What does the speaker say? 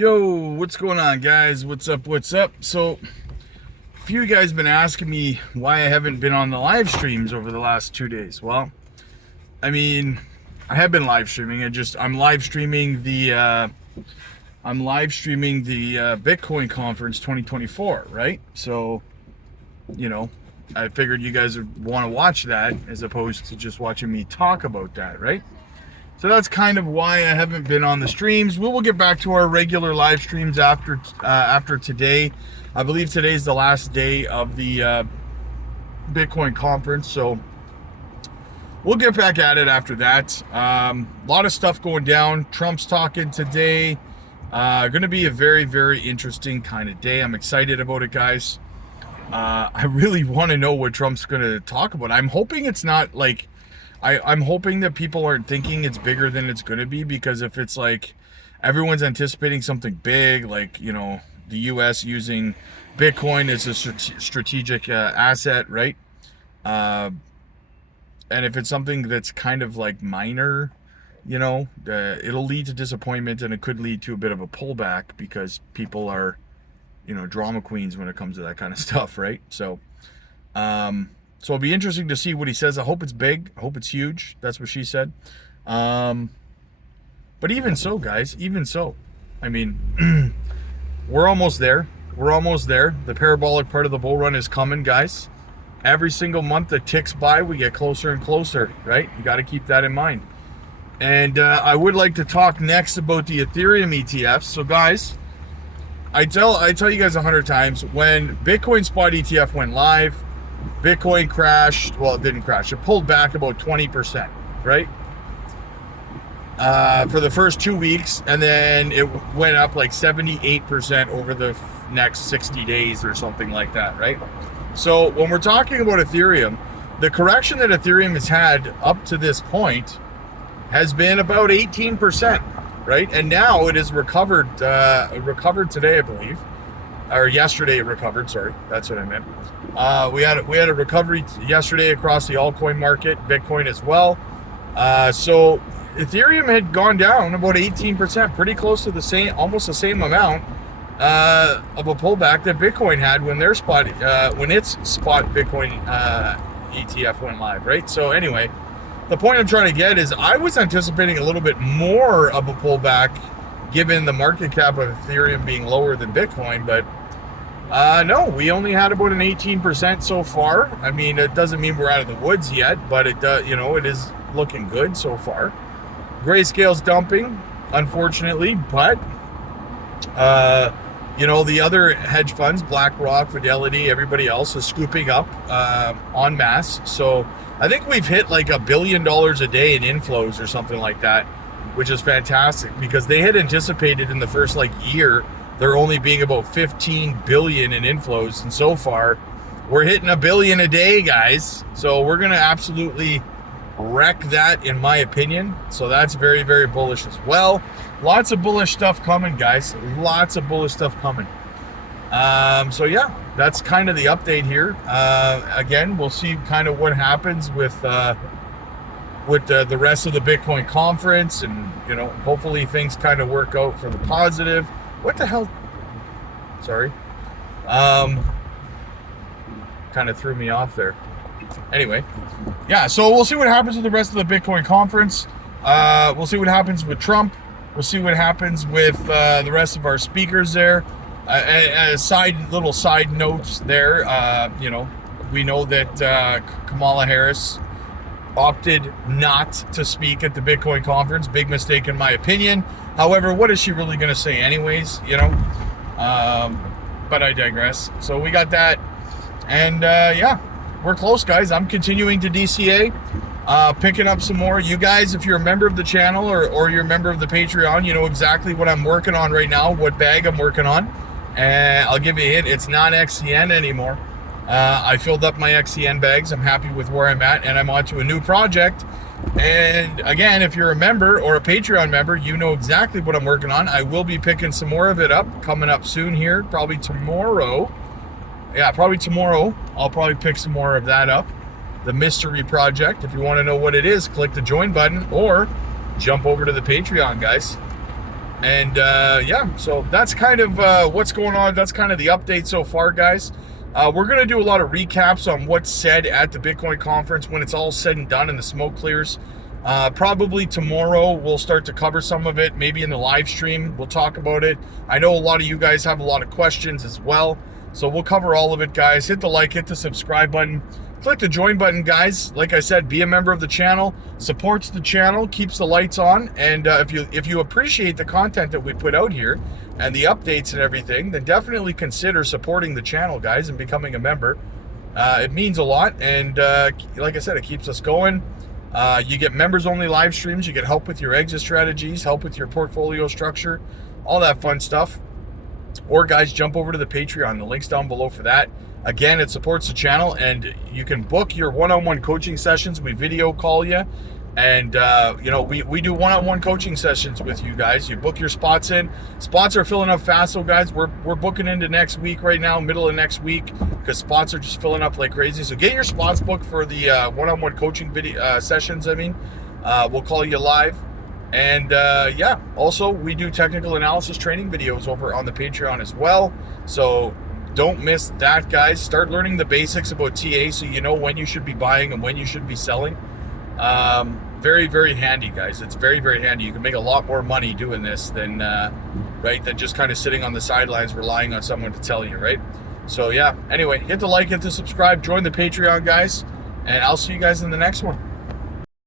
Yo, what's going on, guys? What's up? So a few of you guys been asking me why I haven't been on the live streams over the last 2 days. Well, I mean, I have been live streaming. I'm live streaming the Bitcoin conference 2024, right? So, I figured you guys would want to watch that as opposed to just watching me talk about that, right? So that's kind of why I haven't been on the streams. We will get back to our regular live streams after today. I believe today's the last day of the Bitcoin conference, so we'll get back at it after that. A lot of stuff going down. Trump's talking today. Going to be a very, very interesting kind of day. I'm excited about it, guys. I really want to know what Trump's going to talk about. I'm hoping it's not like... I'm hoping that people aren't thinking it's bigger than it's going to be, because if it's like everyone's anticipating something big, like, the U.S. using Bitcoin as a strategic asset, right? And if it's something that's kind of like minor, it'll lead to disappointment, and it could lead to a bit of a pullback because people are, drama queens when it comes to that kind of stuff, right? So it'll be interesting to see what he says. I hope it's big. I hope it's huge. That's what she said. But even so, guys, I mean, we're almost there. The parabolic part of the bull run is coming, guys. Every single month that ticks by, we get closer and closer, right? You got to keep that in mind. And I would like to talk next about the Ethereum ETFs. So, guys, I tell you guys 100 times, when Bitcoin spot ETF went live, Bitcoin crashed. Well, it didn't crash. It pulled back about 20%, right? For the first 2 weeks, and then it went up like 78% over the next 60 days or something like that, right? So when we're talking about Ethereum, the correction that Ethereum has had up to this point has been about 18%, right? And now it has recovered. Recovered today, I believe. Or yesterday it recovered, sorry, that's what I meant. We had a recovery yesterday across the altcoin market, Bitcoin as well. So Ethereum had gone down about 18%, pretty close to the same, almost the same amount of a pullback that Bitcoin had when its spot Bitcoin ETF went live, right? So anyway, the point I'm trying to get is I was anticipating a little bit more of a pullback given the market cap of Ethereum being lower than Bitcoin, but no, we only had about an 18% so far. I mean, it doesn't mean we're out of the woods yet, but it does, it is looking good so far. Grayscale's dumping, unfortunately, but the other hedge funds, BlackRock, Fidelity, everybody else is scooping up en masse. So I think we've hit like $1 billion a day in inflows or something like that, which is fantastic, because they had anticipated in the first year there only being about 15 billion in inflows, and so far we're hitting $1 billion a day, guys. So we're gonna absolutely wreck that, in my opinion. So that's very, very bullish as well. Lots of bullish stuff coming, guys. Lots of bullish stuff coming. So yeah, that's kind of the update here. Again, we'll see kind of what happens with the rest of the Bitcoin conference, and hopefully things kind of work out for the positive. What the hell? Sorry. Kind of threw me off there. Anyway, yeah, so we'll see what happens with the rest of the Bitcoin conference. We'll see what happens with Trump. We'll see what happens with the rest of our speakers there. Little side notes there. We know that Kamala Harris opted not to speak at the Bitcoin conference. Big mistake in my opinion. However, what is she really going to say anyways, but I digress. So we got that, and yeah, we're close, guys. I'm continuing to DCA, picking up some more. You guys, if you're a member of the channel or you're a member of the Patreon, you know exactly what I'm working on right now, what bag I'm working on. And I'll give you a hint, it's not XCN anymore. I filled up my XCN bags. I'm happy with where I'm at, and I'm on to a new project. And again, if you're a member or a Patreon member, you know exactly what I'm working on. I will be picking some more of it up coming up soon here, probably tomorrow. Yeah, probably tomorrow. I'll probably pick some more of that up. The mystery project. If you want to know what it is, click the join button or jump over to the Patreon, guys. And yeah, so that's kind of what's going on. That's kind of the update so far, guys. We're going to do a lot of recaps on what's said at the Bitcoin conference when it's all said and done and the smoke clears. Probably tomorrow we'll start to cover some of it. Maybe in the live stream we'll talk about it. I know a lot of you guys have a lot of questions as well, so we'll cover all of it, guys. Hit the like, hit the subscribe button, click the join button, guys. Like I said, be a member of the channel, supports the channel, keeps the lights on. And if you appreciate the content that we put out here and the updates and everything, then definitely consider supporting the channel, guys, and becoming a member. It means a lot, and like I said, it keeps us going. You get members only live streams, you get help with your exit strategies, help with your portfolio structure, all that fun stuff. Or guys, jump over to the Patreon, the link's down below for that. Again, it supports the channel, and you can book your one-on-one coaching sessions. We video call you, and you know, we do one-on-one coaching sessions with you guys. You book your spots in. Spots are filling up fast, so guys, we're booking into next week right now, middle of next week, because spots are just filling up like crazy. So get your spots booked for the one-on-one coaching video sessions. I mean, we'll call you live. And yeah, also we do technical analysis training videos over on the Patreon as well, so don't miss that, guys. Start learning the basics about TA so you know when you should be buying and when you should be selling. Very, very handy, guys. It's very, very handy. You can make a lot more money doing this than than just kind of sitting on the sidelines relying on someone to tell you, right? So yeah, anyway, hit the like, hit the subscribe, join the Patreon, guys, and I'll see you guys in the next one.